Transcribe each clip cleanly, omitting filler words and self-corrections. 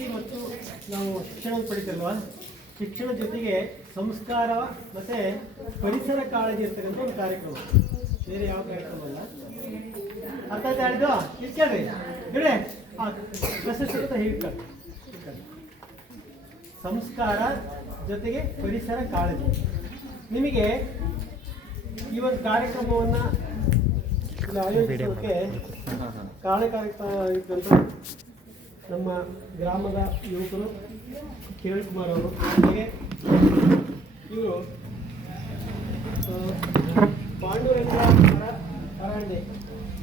ಮತ್ತು ನಾವು ಶಿಕ್ಷಣ ಪಡಿತಲ್ವಾ, ಶಿಕ್ಷಣದ ಜೊತೆಗೆ ಸಂಸ್ಕಾರ ಮತ್ತು ಪರಿಸರ ಕಾಳಜಿ ಇರ್ತಕ್ಕಂಥ ಒಂದು ಕಾರ್ಯಕ್ರಮ. ಬೇರೆ ಯಾವ ಕಾರ್ಯಕ್ರಮ ಅಲ್ಲ. ಅರ್ಥ ಆಯ್ತು ಹೇಳಿದ್ದು ಇಟ್ಕೊಳ್ರಿ ಹೇಳಿ. ಪ್ರಶಸ್ತಿ ಹೇಳ್ಕೊಳ್ಳಿ. ಸಂಸ್ಕಾರ ಜೊತೆಗೆ ಪರಿಸರ ಕಾಳಜಿ. ನಿಮಗೆ ಈ ಒಂದು ಕಾರ್ಯಕ್ರಮವನ್ನು ಆಯೋಜಿಸೋಕ್ಕೆ ಕಾರಣಕಾರಿಕಂತ ನಮ್ಮ ಗ್ರಾಮದ ಯುವಕರು ಕಿರಣ್ ಕುಮಾರ್ ಅವರು, ಹಾಗೆ ಇವರು ಪಾಂಡುರಂಗ ಅರಣ್ಯ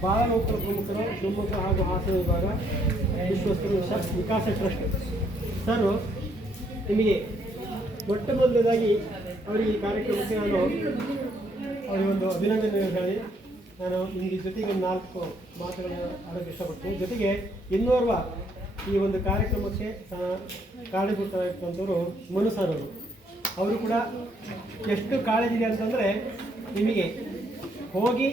ಬಾಲ ನೌಕರ ಪ್ರಮುಖರು ಶಿವಮೊಗ್ಗ ಹಾಗೂ ಹಾಸನ ವಿಭಾಗ ವಿಶ್ವಸ್ತರು ವಿಕಾಸ ಟ್ರಸ್ಟ್ ಸರ್. ನಿಮಗೆ ಮೊಟ್ಟ ಮೊದಲದಾಗಿ ಅವರಿಗೆ ಈ ಕಾರ್ಯಕ್ರಮಕ್ಕೆ ನಾನು ಅವರಿಗೆ ಒಂದು ಅಭಿನಂದನೆ ಹೇಳಿ ನಾನು ನಿಮಗೆ ಜೊತೆಗೆ 4 ಮಾತುಗಳನ್ನು ಆಡೋಕ್ಕೆ ಇಷ್ಟಪಡ್ತೀನಿ. ಜೊತೆಗೆ ಇನ್ನೋರ್ವ ಈ ಒಂದು ಕಾರ್ಯಕ್ರಮಕ್ಕೆ ಕಾರಣೀಭೂತರಾಗಿರ್ತಂಥವರು ಮನು ಸರ್ ಅವರು ಕೂಡ ಎಷ್ಟು ಕಾಳಜಿ ಇದೆ ಅಂತಂದರೆ, ನಿಮಗೆ ಹೋಗಿ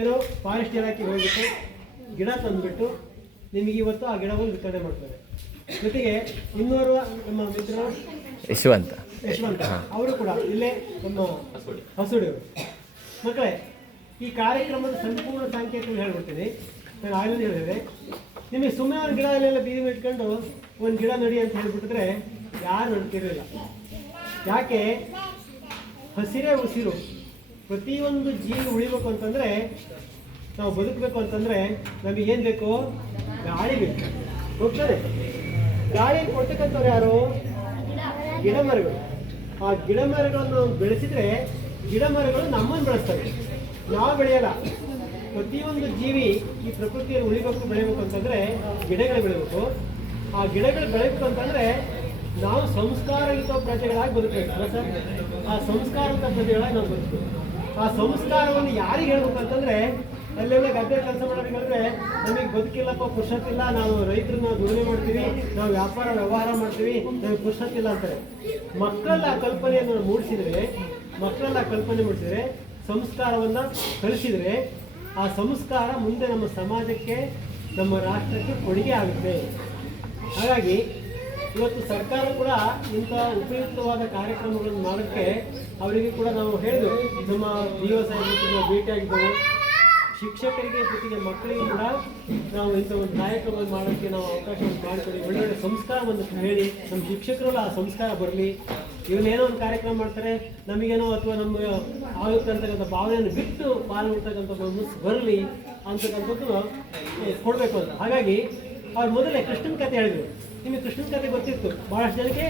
ಏನೋ ಫಾರೆಸ್ಟ್ ಇಲಾಖೆಗೆ ಹೋಗಿಬಿಟ್ಟು ಗಿಡ ತಂದುಬಿಟ್ಟು ನಿಮಗೆ ಇವತ್ತು ಆ ಗಿಡವನ್ನು ವಿತರಣೆ ಮಾಡ್ತಾರೆ. ಜೊತೆಗೆ ಇನ್ನೋರ್ವ ನಮ್ಮ ಮಿತ್ರರು ಯಶವಂತ ಅವರು ಕೂಡ ಇಲ್ಲೇ ನಮ್ಮ ಹಸುಡಿಯವರು. ಮಕ್ಕಳೇ, ಈ ಕಾರ್ಯಕ್ರಮದ ಸಂಪೂರ್ಣ ಸಾಂಕೇತಿಕ ಹೇಳ್ಬಿಡ್ತೀನಿ. ನಾನು ಆಗಲೇ ಹೇಳಿದೆ, ನಿಮಗೆ ಸುಮ್ಮನೆ ಒಂದು ಗಿಡ ಅಲ್ಲೆಲ್ಲ ಬೀದಿ ಇಟ್ಕೊಂಡು ಒಂದು ಗಿಡ ನಡಿ ಅಂತ ಹೇಳಿಬಿಟ್ಟಿದ್ರೆ ಯಾರು ನಡ್ತಿರಲಿಲ್ಲ. ಯಾಕೆ? ಹಸಿರೇ ಉಸಿರು. ಪ್ರತಿಯೊಂದು ಜೀವಿ ಉಳಿಬೇಕು ಅಂತಂದರೆ, ನಾವು ಬದುಕಬೇಕು ಅಂತಂದರೆ ನಮಗೇನು ಬೇಕು? ಗಾಳಿ ಬೇಕು. ಹೋಗ್ತದೆ. ಗಾಳಿ ಕೊಡ್ತಕ್ಕಂಥವ್ರು ಯಾರು? ಗಿಡ ಮರಗಳು. ಆ ಗಿಡ ಮರಗಳನ್ನು ಬೆಳೆಸಿದರೆ ಗಿಡ ಮರಗಳು ನಮ್ಮನ್ನು ಬೆಳೆಸ್ತವೆ, ನಾವು ಬೆಳೆಯಲ್ಲ. ಪ್ರತಿಯೊಂದು ಜೀವಿ ಈ ಪ್ರಕೃತಿಯಲ್ಲಿ ಉಳಿಬೇಕು, ಬೆಳೆಯಬೇಕು ಅಂತಂದರೆ ಗಿಡಗಳು ಬೆಳಿಬೇಕು. ಆ ಗಿಡಗಳು ಬೆಳಿಬೇಕು ಅಂತಂದರೆ ನಾವು ಸಂಸ್ಕಾರಯುತ ಪ್ರಜೆಗಳಾಗಿ ಬದುಕಬೇಕು ಸರ್. ಆ ಸಂಸ್ಕಾರಯುತ ಪ್ರಜೆಗಳಾಗಿ ನಾವು ಬದುಕಬೇಕು. ಆ ಸಂಸ್ಕಾರವನ್ನು ಯಾರಿಗೆ ಹೇಳ್ಬೇಕು ಅಂತಂದರೆ, ಅಲ್ಲೆಲ್ಲ ಗದ್ದೆ ಕೆಲಸ ಮಾಡೋದ್ರೆ ನಮಗೆ ಬದುಕಿಲ್ಲಪ್ಪ, ಪುರುಷತ್ತಿಲ್ಲ, ನಾವು ರೈತರು, ನಾವು ದುಡಿಮೆ ಮಾಡ್ತೀವಿ, ನಾವು ವ್ಯವಹಾರ ಮಾಡ್ತೀವಿ, ನಮಗೆ ಪುರುಷತ್ತಿಲ್ಲ ಅಂತಾರೆ. ಮಕ್ಕಳಲ್ಲಿ ಆ ಕಲ್ಪನೆಯನ್ನು ಮೂಡಿಸಿದರೆ, ಸಂಸ್ಕಾರವನ್ನು ಕಲಿಸಿದರೆ ಆ ಸಂಸ್ಕಾರ ಮುಂದೆ ನಮ್ಮ ಸಮಾಜಕ್ಕೆ, ನಮ್ಮ ರಾಷ್ಟ್ರಕ್ಕೆ ಕೊಡುಗೆ ಆಗುತ್ತೆ. ಹಾಗಾಗಿ ಇವತ್ತು ಸರ್ಕಾರ ಕೂಡ ಇಂಥ ಉಪಯುಕ್ತವಾದ ಕಾರ್ಯಕ್ರಮಗಳನ್ನು ಮಾಡೋಕ್ಕೆ ಅವರಿಗೆ ಕೂಡ ನಾವು ಹೇಳಿದೆವು. ನಮ್ಮ DO ಸಾಹೇಬರು ಭೇಟಿಯಾಗಿದ್ದೆವು. ಶಿಕ್ಷಕರಿಗೆ ಜೊತೆಗೆ ಮಕ್ಕಳಿಗೆ ಕೂಡ ನಾವು ಇಂಥ ಒಂದು ಕಾರ್ಯಕ್ರಮವನ್ನು ಮಾಡೋಕ್ಕೆ ನಾವು ಅವಕಾಶವನ್ನು ಮಾಡಿಕೊಡಿ, ಒಳ್ಳೊಳ್ಳೆ ಸಂಸ್ಕಾರವನ್ನು ಹೇಳಿ ನಮ್ಮ ಶಿಕ್ಷಕರೆಲ್ಲ ಆ ಸಂಸ್ಕಾರ ಬರಲಿ. ಇವನ್ನೇನೋ ಒಂದು ಕಾರ್ಯಕ್ರಮ ಮಾಡ್ತಾರೆ, ನಮಗೇನೋ ಅಥವಾ ನಮ್ಮ ಆಗುತ್ತಂತಕ್ಕಂಥ ಭಾವನೆಯನ್ನು ಬಿಟ್ಟು ಪಾಲ್ಗೊಳ್ತಕ್ಕಂಥ ಮನಸ್ಸು ಬರಲಿ ಅಂತಕ್ಕಂಥದ್ದು ಕೊಡಬೇಕು ಅಂತ. ಹಾಗಾಗಿ ಅವ್ರು ಮೊದಲೇ ಕೃಷ್ಣನ ಕಥೆ ಹೇಳಿದರು. ನಿಮಗೆ ಕೃಷ್ಣನ ಕಥೆ ಗೊತ್ತಿತ್ತು ಭಾಳಷ್ಟು ಜನಕ್ಕೆ,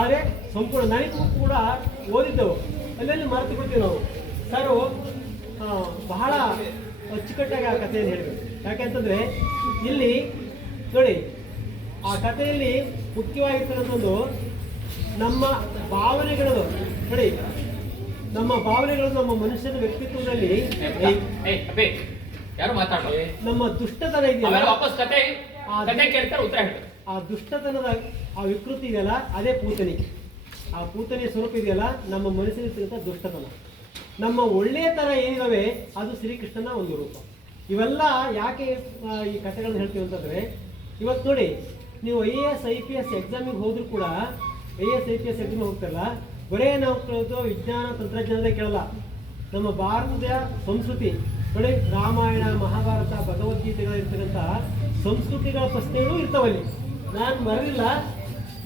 ಆದರೆ ಸಂಪೂರ್ಣ ನನಗೂ ಕೂಡ ಓದಿದ್ದೆವು, ಅಲ್ಲೆಲ್ಲಿ ಮರೆತು ಬಿಡ್ತೀವಿ ನಾವು. ಸರು ಬಹಳ ಅಚ್ಚುಕಟ್ಟಾಗಿ ಆ ಕಥೆಯನ್ನು ಹೇಳಿದರು. ಯಾಕೆಂತಂದರೆ ಇಲ್ಲಿ ನೋಡಿ, ಆ ಕಥೆಯಲ್ಲಿ ಮುಖ್ಯವಾಗಿರ್ತಕ್ಕಂಥದ್ದು ನಮ್ಮ ಭಾವನೆಗಳು ನೋಡಿ, ನಮ್ಮ ಭಾವನೆಗಳು ನಮ್ಮ ಮನುಷ್ಯನ ವ್ಯಕ್ತಿತ್ವದಲ್ಲಿ ನಮ್ಮ ದುಷ್ಟತನ ಇದೆಯಲ್ಲ, ಆ ದುಷ್ಟತನದ ಆ ವಿಕೃತಿ ಇದೆಯಲ್ಲ, ಅದೇ ಪೂತನಿ. ಆ ಪೂತನಿಯ ಸ್ವರೂಪ ಇದೆಯಲ್ಲ ನಮ್ಮ ಮನಸ್ಸಿನ ದುಷ್ಟತನ. ನಮ್ಮ ಒಳ್ಳೆಯತನ ಏನಿದಾವೆ ಅದು ಶ್ರೀಕೃಷ್ಣನ ಒಂದು ರೂಪ. ಇವೆಲ್ಲ ಯಾಕೆ ಈ ಕಥೆಗಳನ್ನ ಹೇಳ್ತೀವಿ ಅಂತಂದರೆ, ಇವತ್ತು ನೋಡಿ, ನೀವು IAS IPS ಎಕ್ಸಾಮಿಗೆ ಹೋದರೂ ಕೂಡ, IAS IPS ಎಕ್ಸಾಮಿಗೆ ಹೋಗ್ತಾರಲ್ಲ, ಬರೇ ನಾವು ಕೇಳೋದು ವಿಜ್ಞಾನ ತಂತ್ರಜ್ಞಾನದೇ ಕೇಳಲ್ಲ. ನಮ್ಮ ಭಾರತದ ಸಂಸ್ಕೃತಿ ನೋಡಿ, ರಾಮಾಯಣ, ಮಹಾಭಾರತ, ಭಗವದ್ಗೀತೆಗಳಿರ್ತಕ್ಕಂಥ ಸಂಸ್ಕೃತಿಗಳ ಪ್ರಶ್ನೆಗಳು ಇರ್ತಾವಲ್ಲಿ. ನಾನು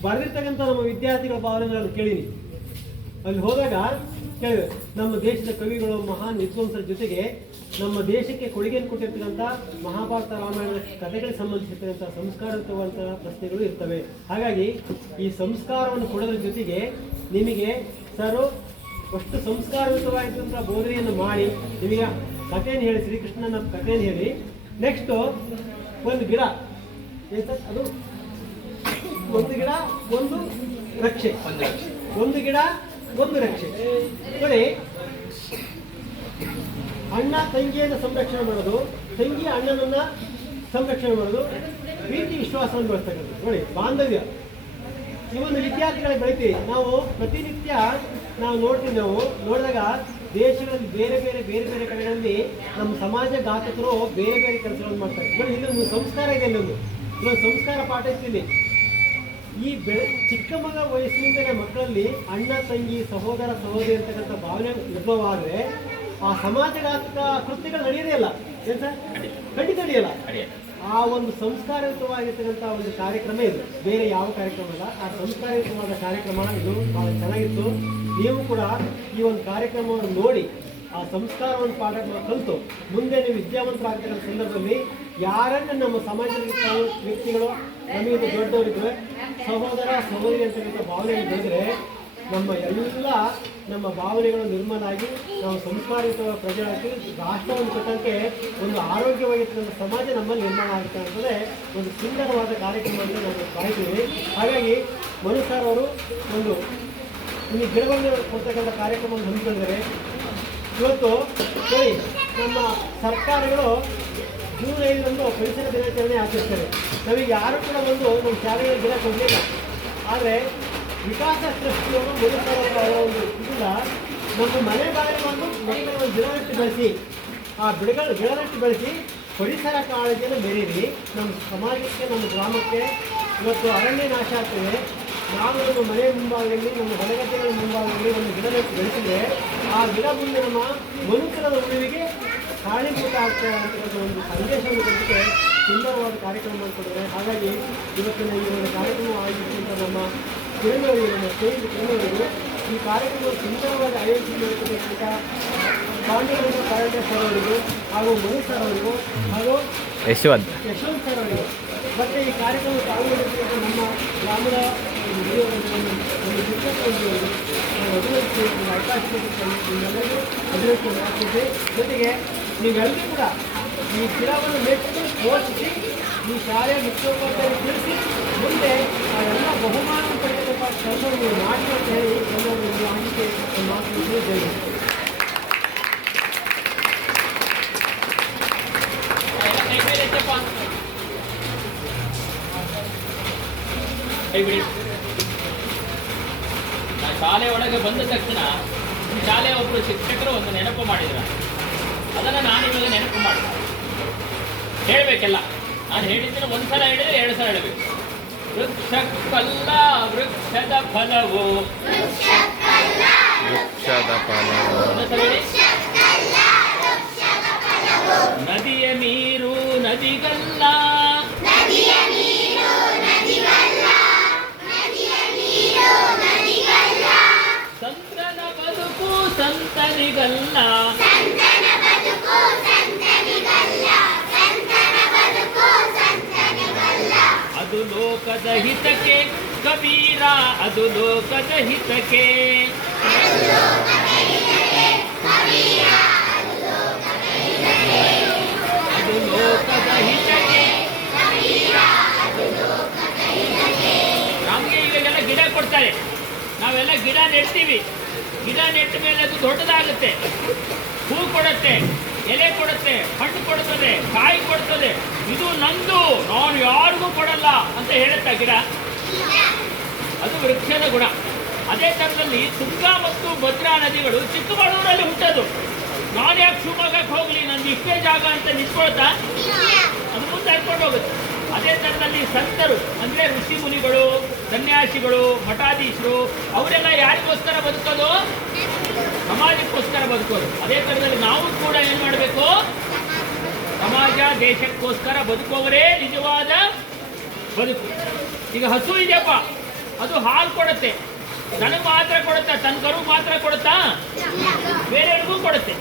ಬರೆದಿರ್ತಕ್ಕಂಥ ನಮ್ಮ ವಿದ್ಯಾರ್ಥಿಗಳ ಭಾವನೆಗಳನ್ನು ಕೇಳೀನಿ. ಅಲ್ಲಿ ಹೋದಾಗ ಕೇಳಿದೆ, ನಮ್ಮ ದೇಶದ ಕವಿಗಳು, ಮಹಾನ್ ವಿದ್ವಾಂಸರ ಜೊತೆಗೆ ನಮ್ಮ ದೇಶಕ್ಕೆ ಕೊಡುಗೆಯನ್ನು ಕೊಟ್ಟಿರ್ತಕ್ಕಂಥ ಮಹಾಭಾರತ, ರಾಮಾಯಣದ ಕಥೆಗಳಿಗೆ ಸಂಬಂಧಿಸಿರ್ತಕ್ಕಂಥ ಸಂಸ್ಕಾರಯುತವಂಥ ಪ್ರಶ್ನೆಗಳು ಇರ್ತವೆ. ಹಾಗಾಗಿ ಈ ಸಂಸ್ಕಾರವನ್ನು ಕೊಡೋದ್ರ ಜೊತೆಗೆ ನಿಮಗೆ ಸರು ಅಷ್ಟು ಸಂಸ್ಕಾರಯುತವಾಗಿರ್ತಕ್ಕಂಥ ಬೋಧನೆಯನ್ನು ಮಾಡಿ ನಿಮಗೆ ಕಥೆಯನ್ನು ಹೇಳಿ, ಶ್ರೀಕೃಷ್ಣನ ಕಥೆಯನ್ನು ಹೇಳಿ, ನೆಕ್ಸ್ಟು ಒಂದು ಗಿಡ, ಅದು ಒಂದು ಗಿಡ ಒಂದು ರಕ್ಷೆ, ಒಂದು ಗಿಡ ಒಂದು ರಕ್ಷೆ. ನೋಡಿ, ಅಣ್ಣ ತಂಗಿಯನ್ನು ಸಂರಕ್ಷಣೆ ಮಾಡೋದು, ತಂಗಿ ಅಣ್ಣನನ್ನ ಸಂರಕ್ಷಣೆ ಮಾಡೋದು, ಪ್ರೀತಿ ವಿಶ್ವಾಸವನ್ನು ಬೆಳೆಸ್ತಕ್ಕಂಥದ್ದು. ನೋಡಿ, ಬಾಂಧವ್ಯ. ಈ ಒಂದು ವಿದ್ಯಾರ್ಥಿಗಳಿಗೆ ಬೆಳಿತೀವಿ ನಾವು ಪ್ರತಿನಿತ್ಯ ನಾವು ನೋಡ್ತೀವಿ. ನಾವು ನೋಡಿದಾಗ ದೇಶಗಳಲ್ಲಿ ಬೇರೆ ಬೇರೆ ಬೇರೆ ಬೇರೆ ಕಡೆಗಳಲ್ಲಿ ನಮ್ಮ ಸಮಾಜ ಘಾತಕರು ಬೇರೆ ಬೇರೆ ಕೆಲಸಗಳನ್ನು ಮಾಡ್ತಾರೆ. ನೋಡಿ, ಇಲ್ಲೊಂದು ಸಂಸ್ಕಾರ ಇದೆ, ಇಲ್ಲೊಂದು ಸಂಸ್ಕಾರ ಪಾಠ ಇರ್ತೀನಿ. ಈ ಚಿಕ್ಕ ಮಗ ವಯಸ್ಸಿನಿಂದಲೇ ಮಕ್ಕಳಲ್ಲಿ ಅಣ್ಣ ತಂಗಿ ಸಹೋದರ ಸಹೋದರಿ ಅಂತಕ್ಕಂಥ ಭಾವನೆ ಉದ್ಭವ ಆದರೆ ಆ ಸಮಾಜಘಾತಕ ಕೃತ್ಯಗಳು ನಡೆಯೋದೇ ಇಲ್ಲ. ಏನು ಸರ್? ಖಂಡಿತ ನಡೆಯಲ್ಲ. ಆ ಒಂದು ಸಂಸ್ಕಾರಯುತವಾಗಿರ್ತಕ್ಕಂಥ ಒಂದು ಕಾರ್ಯಕ್ರಮ ಇದು, ಬೇರೆ ಯಾವ ಕಾರ್ಯಕ್ರಮ ಅಲ್ಲ. ಆ ಸಂಸ್ಕಾರಯುತವಾದ ಕಾರ್ಯಕ್ರಮ ಇದು ಬಹಳ ಚೆನ್ನಾಗಿತ್ತು. ನೀವು ಕೂಡ ಈ ಒಂದು ಕಾರ್ಯಕ್ರಮವನ್ನು ನೋಡಿ ಆ ಸಂಸ್ಕಾರವನ್ನು ಪಾಠ ಕಲಿತು ಮುಂದೆ ನೀವು ವಿದ್ಯಾವಂತರಾಗ್ತಿರೋ ಸಂದರ್ಭದಲ್ಲಿ ಯಾರನ್ನು ನಮ್ಮ ಸಮಾಜದ ವ್ಯಕ್ತಿಗಳು ನಮಗೆ ದೊಡ್ಡವರಿದ್ರೆ ಸಹೋದರ ಸಹೋದರಿ ಅಂತಕ್ಕಂಥ ಭಾವನೆ ಬೆಳೆದ್ರೆ ನಮ್ಮ ಭಾವನೆಗಳು ನಿರ್ಮಾಣ ಆಗಿ ನಾವು ಸಂಸ್ಕಾರಯುತ ಪ್ರಜೆಯಾಗಿ ರಾಷ್ಟ್ರವನ್ನು ಕಟ್ಟೋಕ್ಕೆ ಒಂದು ಆರೋಗ್ಯವಾಗಿರ್ತಕ್ಕಂಥ ಸಮಾಜ ನಮ್ಮಲ್ಲಿ ನಿರ್ಮಾಣ ಆಗುತ್ತೆ ಅಂತಂದರೆ ಒಂದು ಸುಂದರವಾದ ಕಾರ್ಯಕ್ರಮ ಅಂತ ನಾವು ಕಾಯ್ತೀವಿ. ಹಾಗಾಗಿ ಮನು ಸರ್ ಅವರು ಒಂದು ಈ ಗಿಡವನ್ನು ಕೊಡ್ತಕ್ಕಂಥ ಕಾರ್ಯಕ್ರಮವನ್ನು ಹಮ್ಮಿಕೊಂಡಿದ್ದಾರೆ. ಇವತ್ತು ನೋಡಿ, ನಮ್ಮ ಸರ್ಕಾರಗಳು ಜೂನ್ 5ರಂದು ಪರಿಸರ ದಿನಾಚರಣೆ ಆಚರಿಸ್ತಾರೆ. ನಮಗೆ ಯಾರು ಕೂಡ ನಮ್ಮ ಶಾಲೆಯಲ್ಲಿ ಗಿಡ ಕೊಡಲಿಲ್ಲ. ಆದರೆ ವಿಕಾಸ ಟ್ರಸ್ಟಿಯವರು ಅವರ ಒಂದು ಇದರಿಂದ ನಮ್ಮ ಮನೆ ಬಾಗಿಲು ಮಕ್ಕಳನ್ನು ಗಿಡನಟ್ಟು ಬೆಳೆಸಿ ಆ ಗಿಡನಟ್ಟು ಬೆಳೆಸಿ ಪರಿಸರ ಕಾಳಜಿಯನ್ನು ಮೆರೀರಿ ನಮ್ಮ ಸಮಾಜಕ್ಕೆ, ನಮ್ಮ ಗ್ರಾಮಕ್ಕೆ ಇವತ್ತು ಅರಣ್ಯ ನಾಶ ಆಗ್ತದೆ. ನಾವು ನಮ್ಮ ಮನೆ ಮುಂಭಾಗದಲ್ಲಿ, ನಮ್ಮ ಹೊಲಗದ್ದೆಗಳ ಮುಂಭಾಗದಲ್ಲಿ ಒಂದು ಗಿಡ ನೆಟ್ಟು ಬೆಳೆಸಿದರೆ ಆ ಗಿಡ ಮುಂದೆ ನಮ್ಮ ಮನುಷ್ಯರ ಉಳಿವಿಗೆ ಕಾರಣೀಭೂತ ಆಗ್ತದೆ ಅಂತಕ್ಕಂಥ ಒಂದು ಸಂದೇಶವನ್ನು ಕೊಡಲಿಕ್ಕೆ ಸುಂದರವಾದ ಕಾರ್ಯಕ್ರಮ ಮಾಡಿಕೊಟ್ಟಿದ್ದಾರೆ. ಹಾಗಾಗಿ ಇವತ್ತಿನ ಈ ಒಂದು ಕಾರ್ಯಕ್ರಮ ಆಯೋಜಿಸಿದಂಥ ನಮ್ಮ ಕಿರಣವರಿಗೆ, ನಮ್ಮ ಸ್ನೇಹಿತ ಕಿರಣವರಿಗೂ ಈ ಕಾರ್ಯಕ್ರಮ ಸುಂದರವಾಗಿ ಆಯೋಜನೆ ಮಾಡಿಕೊಟ್ಟಿರ್ತಕ್ಕಂಥ ಪಾಂಡುರಂಗ ಕಾರಂಡೇಶ್ ಅವರಿಗೂ ಹಾಗೂ ಮನು ಸರ್ ಅವರಿಗೂ ಹಾಗೂ ಯಶವಂತ್ ಸರ್ ಅವರಿಗೂ ಮತ್ತು ಈ ಕಾರ್ಯಕ್ರಮ ಪಾಲ್ಗೊಂಡಿರ್ತಕ್ಕಂಥ ನಮ್ಮ ಗ್ರಾಮದ ಒಂದು ಶಿಕ್ಷಕರಿಗೆ ಅವಕಾಶ ನಿಮ್ಮೆಲ್ಲರಿಗೂ ಅಭಿನಂದನೆ ಮಾಡ್ತಿದ್ದೆ. ಜೊತೆಗೆ ನೀವೆಲ್ಲರೂ ಕೂಡ ಈ ಗಿಡವನ್ನು ನೆಟ್ಟು ಪೋಷಿಸಿ ಈ ಶಾಲೆಯ ಮುಖ್ಯೋಪಾಧ್ಯಾಯರು ತಿಳಿಸಿ ಮುಂದೆ ಆ ಎಲ್ಲ ಬಹುಮಾನ ಪಡೆಯತಕ್ಕ ಕೆಲಸವನ್ನು ನೀವು ಮಾಡಿ ಅಂತ ಹೇಳಿ ಎಲ್ಲರೂ ಒಂದು ಆಂಬಿಕೆ ಮಾತು ಜಯ. ಶಾಲೆ ಒಳಗೆ ಬಂದ ತಕ್ಷಣ ಶಾಲೆಯ ಒಬ್ಬರು ಶಿಕ್ಷಕರು ಒಂದು ನೆನಪು ಮಾಡಿದ್ರು. ಅದನ್ನು ನಾನು ಇವಾಗ ನೆನಪು ಮಾಡಿದೆ. ಹೇಳಬೇಕೆಲ್ಲ, ನಾನು ಹೇಳಿದ್ರೆ ಒಂದ್ಸಲ ಹೇಳಿದ್ರೆ 2 ಸಲ ಹೇಳಬೇಕು. ವೃಕ್ಷಕ್ಕಲ್ಲ ವೃಕ್ಷದ ಫಲವು, ನದಿಯ ನೀರು ನದಿಗಲ್ಲ, ಸಂತನ ಬದುಕು ಸಂತನಿಗಲ್ಲ, ಅದು ಲೋಕದ ಹಿತಕ್ಕೆ ಕಬೀರ, ಅದು ಲೋಕದ ಹಿತಕ್ಕೆ. ಅದು ಲೋಕದ ಹಿತಕ್ಕೆ. ನಮಗೆ ಇವಾಗೆಲ್ಲ ಗಿಡ ಕೊಡ್ತಾರೆ, ನಾವೆಲ್ಲ ಗಿಡ ನೆಡ್ತೀವಿ. ಗಿಡ ನೆಟ್ಟ ಮೇಲೆ ಅದು ದೊಡ್ಡದಾಗುತ್ತೆ, ಹೂ ಕೊಡುತ್ತೆ, ಎಲೆ ಕೊಡುತ್ತೆ, ಹಣ್ಣು ಕೊಡುತ್ತದೆ, ಕಾಯಿ ಕೊಡ್ತದೆ. ಇದು ನಂದು, ನಾನು ಯಾರಿಗೂ ಕೊಡಲ್ಲ ಅಂತ ಹೇಳುತ್ತಾ ಗಿಡ. ಅದು ವೃಕ್ಷದ ಗುಣ. ಅದೇ ಥರದಲ್ಲಿ ತುಂಗಾ ಮತ್ತು ಭದ್ರಾ ನದಿಗಳು ಚಿಕ್ಕಮಗಳೂರಲ್ಲಿ ಹುಟ್ಟೋದು. ನಾನು ಯಾಕೆ ಶಿವಮೊಗ್ಗಕ್ಕೆ ಹೋಗಲಿ, ನಂದು ಇಷ್ಟೇ ಜಾಗ ಅಂತ ನಿಂತ್ಕೊಳ್ತಾ ಅದು ಮುಂದೆ ಹರ್ಕೊಂಡು ಹೋಗುತ್ತೆ. ಅದೇ ಥರದಲ್ಲಿ ಸಂತರು ಅಂದರೆ ಋಷಿ ಮುನಿಗಳು, ಸನ್ಯಾಸಿಗಳು, ಮಠಾಧೀಶರು ಅವರೆಲ್ಲ ಯಾರಿಗೋಸ್ಕರ ಬದುಕೋದು? ಸಮಾಜಕ್ಕೋಸ್ಕರ ಬದುಕೋದು. ಅದೇ ಥರದಲ್ಲಿ ನಾವು ಕೂಡ ಏನು ಮಾಡಬೇಕು? ಸಮಾಜ ದೇಶಕ್ಕೋಸ್ಕರ ಬದುಕೋವರೇ ನಿಜವಾದ ಬದುಕು. ಈಗ ಹಸು ಇದೆಯಪ್ಪ, ಅದು ಹಾಲು ಕೊಡುತ್ತೆ, ತನಗೆ ಮಾತ್ರ ಕೊಡುತ್ತಾ? ತನ್ನ ಕರು ಮಾತ್ರ ಕೊಡುತ್ತಾ? ಬೇರೆಯವ್ರಿಗೂ ಕೊಡುತ್ತೆ.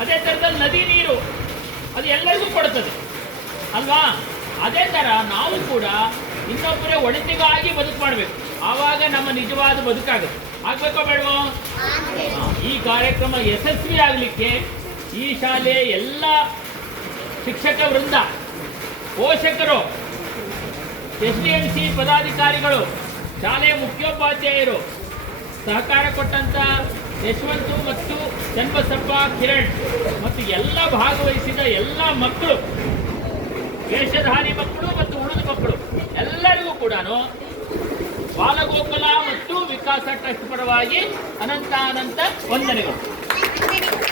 ಅದೇ ಥರದಲ್ಲಿ ನದಿ ನೀರು ಅದು ಎಲ್ಲರಿಗೂ ಕೊಡುತ್ತದೆ ಅಲ್ವಾ? ಅದೇ ಥರ ನಾವು ಕೂಡ ಇನ್ನೊಬ್ಬರ ಒಳಿತಿಗಾಗಿ ಬದುಕು ಮಾಡಬೇಕು. ಆವಾಗ ನಮ್ಮ ನಿಜವಾದ ಬದುಕಾಗುತ್ತೆ. ಆಗಬೇಕೋ ಬೇಡವೋ? ಈ ಕಾರ್ಯಕ್ರಮ ಯಶಸ್ವಿ ಆಗಲಿಕ್ಕೆ ಈ ಶಾಲೆಯ ಎಲ್ಲ ಶಿಕ್ಷಕ ವೃಂದ, ಪೋಷಕರು, SDMC ಪದಾಧಿಕಾರಿಗಳು, ಶಾಲೆಯ ಮುಖ್ಯೋಪಾಧ್ಯಾಯರು, ಸಹಕಾರ ಕೊಟ್ಟಂಥ ಯಶವಂತು ಮತ್ತು ಚನ್ನಬಸಪ್ಪ, ಕಿರಣ್ ಮತ್ತು ಎಲ್ಲ ಭಾಗವಹಿಸಿದ ಎಲ್ಲ ಮಕ್ಕಳು, ವೇಷಧಾರಿ ಮಕ್ಕಳು ಮತ್ತು ಉಳಿದ ಮಕ್ಕಳು ಎಲ್ಲರಿಗೂ ಕೂಡ ಬಾಲಗೋಕುಲ ಮತ್ತು ವಿಕಾಸ ಟ್ರಸ್ಟ್ ಪರವಾಗಿ ಅನಂತ ವಂದನೆಗಳು. ಇದ್ದೀನಿ.